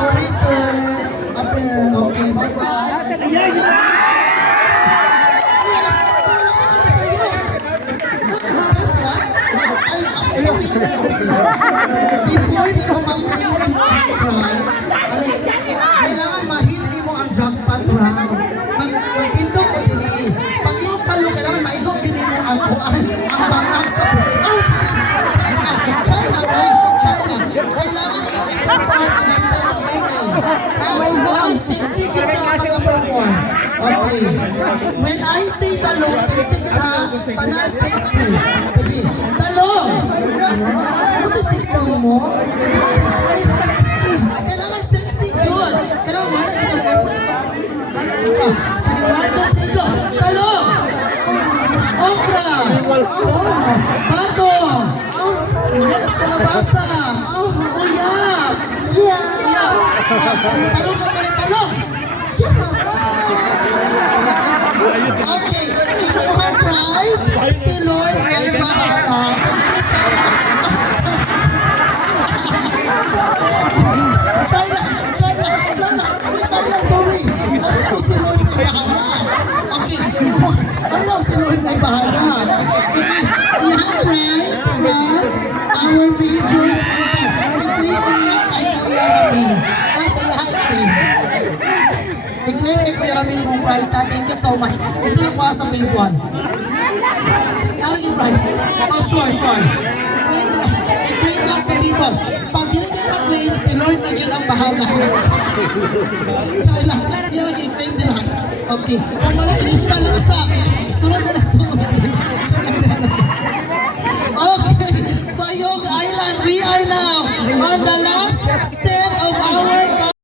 sorry, sir. Okay, bye-bye. Before di mo mag-claim ng prize, kailangan mahindi mo ang jackpot round. Pag-tindog ko din pag yung talo, kailangan maigaw din mo ang bangag sa kailangan yung i-perform na sexy way. Kailangan sexy yung tsaka mag-perform. Okay. When I say talo, sexy ka ha? Tanan sexy. Sige. Talo! Ano sexy mo? Kailangan sexy yun. Kailangan wala yung effort. Sige, 1, 2, 3, go. Talo! Okra! Bato! Yes, kalabasa! Uyap! Uyap! Talong ka pala, talong! Okay, inuhang prize, si Lord ay bahala. Try lang, sorry. Si Lord ay bahala. Okay, si Lord ay bahala. Inuhang prize from our major sponsor. I-claim mo niya kay Kuya Ramil. Masaya i-claim. I-claim kay Kuya Ramil mong prize ha. Thank you so much. Ito yung kwa sa big one. Invite. Oh, sure. I-claim lang sa people. Pag hindi kayo mag-claim, si Lord na yun ang bahala. Sorry lang. Yan lang i-claim din lang. Okay. Kung wala, ilista lang sa sunod na lang. Okay. Bayog Island, we are now on the line.